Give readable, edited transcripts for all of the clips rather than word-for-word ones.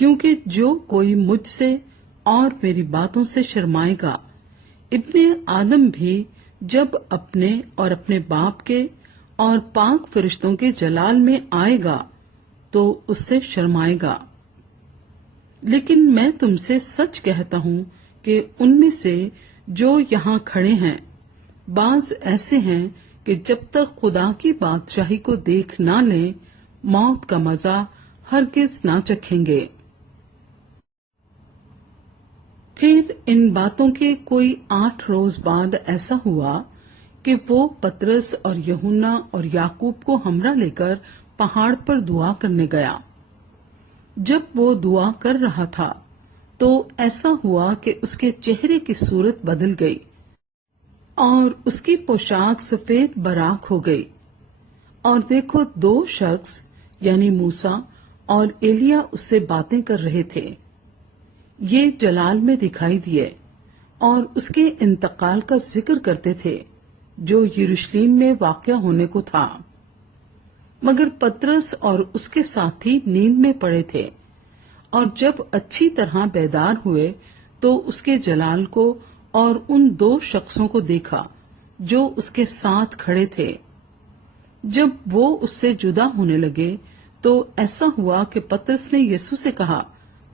کیونکہ جو کوئی مجھ سے اور میری باتوں سے شرمائے گا، ابن آدم بھی جب اپنے اور اپنے باپ کے اور پاک فرشتوں کے جلال میں آئے گا تو اس سے شرمائے گا۔ لیکن میں تم سے سچ کہتا ہوں کہ ان میں سے جو یہاں کھڑے ہیں، بعض ایسے ہیں کہ جب تک خدا کی بادشاہی کو دیکھ نہ لیں، موت کا مزہ ہرگز نہ چکھیں گے۔ پھر ان باتوں کے کوئی 8 روز بعد ایسا ہوا کہ وہ پطرس اور یوحنا اور یعقوب کو ہمراہ لے کر پہاڑ پر دعا کرنے گیا۔ جب وہ دعا کر رہا تھا تو ایسا ہوا کہ اس کے چہرے کی صورت بدل گئی اور اس کی پوشاک سفید براق ہو گئی، اور دیکھو 2 شخص یعنی موسیٰ اور ایلیا اس سے باتیں کر رہے تھے۔ یہ جلال میں دکھائی دیے اور اس کے انتقال کا ذکر کرتے تھے جو یروشلم میں واقع ہونے کو تھا، مگر پطرس اور اس کے ساتھی نیند میں پڑے تھے، اور جب اچھی طرح بیدار ہوئے تو اس کے جلال کو اور ان 2 شخصوں کو دیکھا جو اس کے ساتھ کھڑے تھے۔ جب وہ اس سے جدا ہونے لگے تو ایسا ہوا کہ پطرس نے یسوع سے کہا،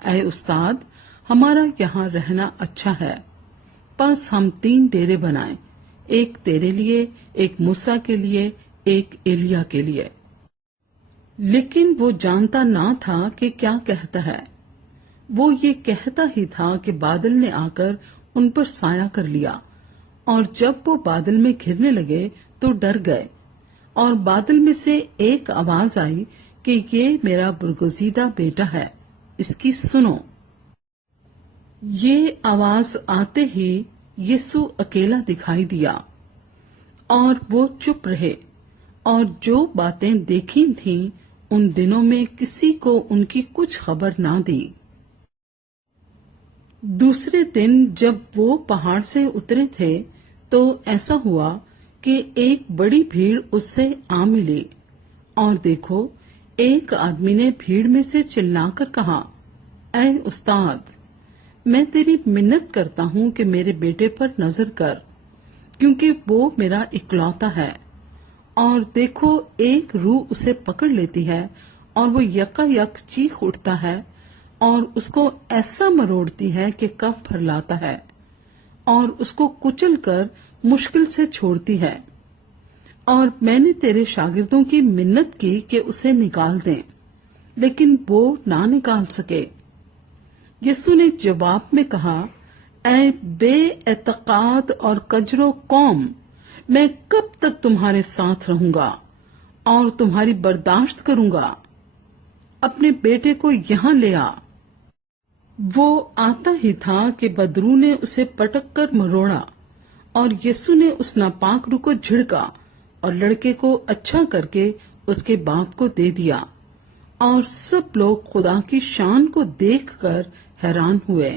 اے استاد، ہمارا یہاں رہنا اچھا ہے، پس ہم 3 ڈیرے بنائیں، ایک تیرے لیے، ایک موسیٰ کے لیے، ایک ایلیا کے لیے۔ لیکن وہ جانتا نہ تھا کہ کیا کہتا ہے۔ وہ یہ کہتا ہی تھا کہ بادل نے آ کر ان پر سایہ کر لیا، اور جب وہ بادل میں گھرنے لگے تو ڈر گئے، اور بادل میں سے ایک آواز آئی کہ یہ میرا برگزیدہ بیٹا ہے، اس کی سنو۔ یہ آواز آتے ہی یسوع اکیلا دکھائی دیا، اور وہ چپ رہے، اور جو باتیں دیکھی تھیں ان دنوں میں کسی کو ان کی کچھ خبر نہ دی۔ دوسرے دن جب وہ پہاڑ سے اترے تھے تو ایسا ہوا کہ ایک بڑی بھیڑ اس سے آ ملی، اور دیکھو ایک آدمی نے بھیڑ میں سے چلا کر کہا، اے استاد، میں تیری منت کرتا ہوں کہ میرے بیٹے پر نظر کر، کیونکہ وہ میرا اکلوتا ہے، اور دیکھو ایک روح اسے پکڑ لیتی ہے اور وہ یکا یک چیخ اٹھتا ہے اور اس کو ایسا مروڑتی ہے کہ کف پھرلاتا ہے اور اس کو کچل کر مشکل سے چھوڑتی ہے۔ اور میں نے تیرے شاگردوں کی منت کی کہ اسے نکال دیں، لیکن وہ نہ نکال سکے۔ یسوع نے جواب میں کہا، اے بے اعتقاد اور کجرو قوم، میں کب تک تمہارے ساتھ رہوں گا اور تمہاری برداشت کروں گا؟ اپنے بیٹے کو یہاں لے آ۔ وہ آتا ہی تھا کہ بدرو نے اسے پٹک کر مروڑا، اور یسوع نے اس ناپاک روح کو جھڑکا اور لڑکے کو اچھا کر کے اس کے باپ کو دے دیا، اور سب لوگ خدا کی شان کو دیکھ کر حیران ہوئے۔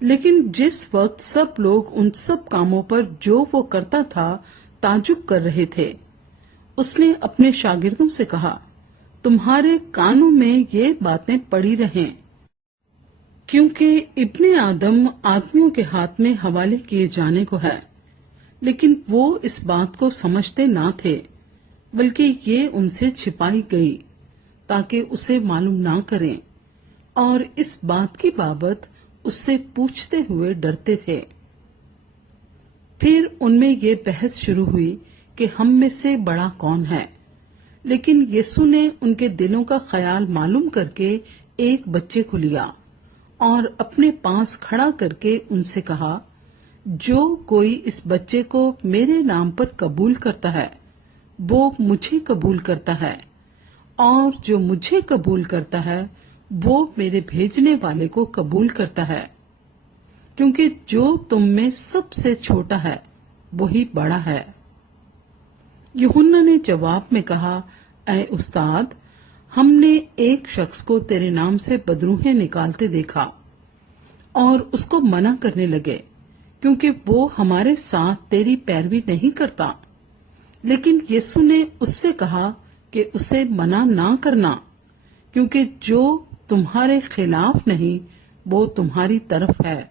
لیکن جس وقت سب لوگ ان سب کاموں پر جو وہ کرتا تھا تعجب کر رہے تھے، اس نے اپنے شاگردوں سے کہا، تمہارے کانوں میں یہ باتیں پڑی رہیں، کیونکہ ابن آدم آدمیوں کے ہاتھ میں حوالے کیے جانے کو ہے۔ لیکن وہ اس بات کو سمجھتے نہ تھے، بلکہ یہ ان سے چھپائی گئی تاکہ اسے معلوم نہ کریں، اور اس بات کی بابت اس سے پوچھتے ہوئے ڈرتے تھے۔ پھر ان میں یہ بحث شروع ہوئی کہ ہم میں سے بڑا کون ہے؟ لیکن یسوع نے ان کے دلوں کا خیال معلوم کر کے ایک بچے کو لیا اور اپنے پاس کھڑا کر کے ان سے کہا، جو کوئی اس بچے کو میرے نام پر قبول کرتا ہے وہ مجھے قبول کرتا ہے، اور جو مجھے قبول کرتا ہے وہ میرے بھیجنے والے کو قبول کرتا ہے، کیونکہ جو تم میں سب سے چھوٹا ہے وہی بڑا ہے۔ یوحنا نے جواب میں کہا، اے استاد، ہم نے ایک شخص کو تیرے نام سے بدروہیں نکالتے دیکھا، اور اس کو منع کرنے لگے کیونکہ وہ ہمارے ساتھ تیری پیروی نہیں کرتا۔ لیکن یسوع نے اس سے کہا کہ اسے منع نہ کرنا، کیونکہ جو تمہارے خلاف نہیں، وہ تمہاری طرف ہے۔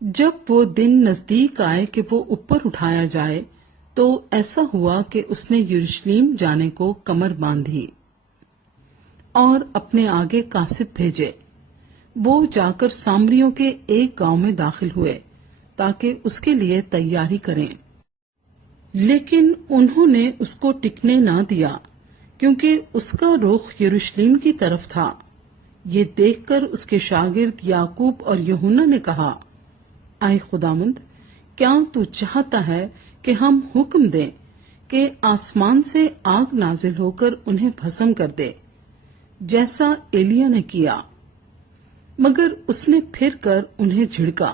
جب وہ دن نزدیک آئے کہ وہ اوپر اٹھایا جائے تو ایسا ہوا کہ اس نے یروشلم جانے کو کمر باندھی اور اپنے آگے قاصد بھیجے۔ وہ جا کر سامریوں کے ایک گاؤں میں داخل ہوئے تاکہ اس کے لیے تیاری کریں، لیکن انہوں نے اس کو ٹکنے نہ دیا کیونکہ اس کا رخ یروشلم کی طرف تھا۔ یہ دیکھ کر اس کے شاگرد یعقوب اور یوحنا نے کہا، اے خداوند، کیا تو چاہتا ہے کہ ہم حکم دیں کہ آسمان سے آگ نازل ہو کر انہیں بھسم کر دے، جیسا ایلیا نے کیا؟ مگر اس نے پھر کر انہیں جھڑکا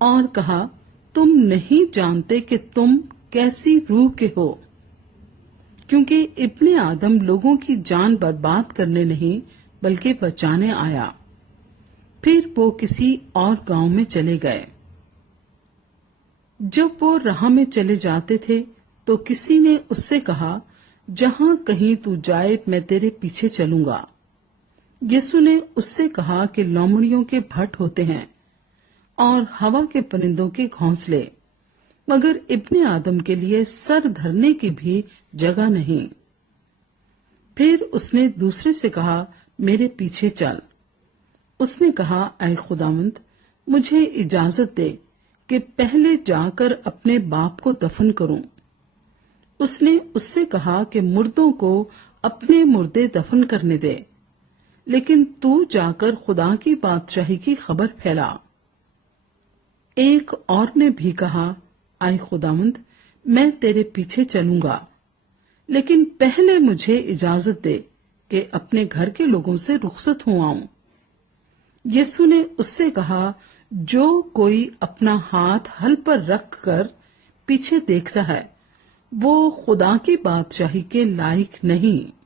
اور کہا، تم نہیں جانتے کہ تم کیسی روح کے ہو، کیونکہ ابن آدم لوگوں کی جان برباد کرنے نہیں بلکہ بچانے آیا۔ پھر وہ کسی اور گاؤں میں چلے گئے۔ جب وہ راہ میں چلے جاتے تھے تو کسی نے اس سے کہا، جہاں کہیں تو جائے میں تیرے پیچھے چلوں گا۔ یسوع نے اس سے کہا کہ لومڑیوں کے بھٹ ہوتے ہیں اور ہوا کے پرندوں کے گھونسلے، مگر ابن آدم کے لیے سر دھرنے کی بھی جگہ نہیں۔ پھر اس نے دوسرے سے کہا، میرے پیچھے چل۔ اس نے کہا، اے خداوند، مجھے اجازت دے کہ پہلے جا کر اپنے باپ کو دفن کروں۔ اس نے اس سے کہا کہ مردوں کو اپنے مردے دفن کرنے دے، لیکن تو جا کر خدا کی بادشاہی کی خبر پھیلا۔ ایک اور نے بھی کہا، اے خداوند، میں تیرے پیچھے چلوں گا، لیکن پہلے مجھے اجازت دے کہ اپنے گھر کے لوگوں سے رخصت ہو آؤں۔ یسوع نے اس سے کہا، جو کوئی اپنا ہاتھ ہل پر رکھ کر پیچھے دیکھتا ہے وہ خدا کی بادشاہی کے لائق نہیں۔